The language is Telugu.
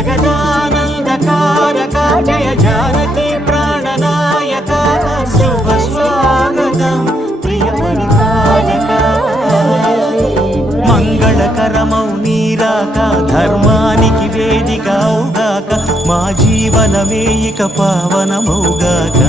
జగదానందకారక జయ జానకి ప్రాణనాయక శుభ స్వాగతం ప్రియ పరిపాలక మంగళకరమౌ నీరాక ధర్మానికి వేదికవుగాక మా జీవనమే ఇక పావనమౌగాక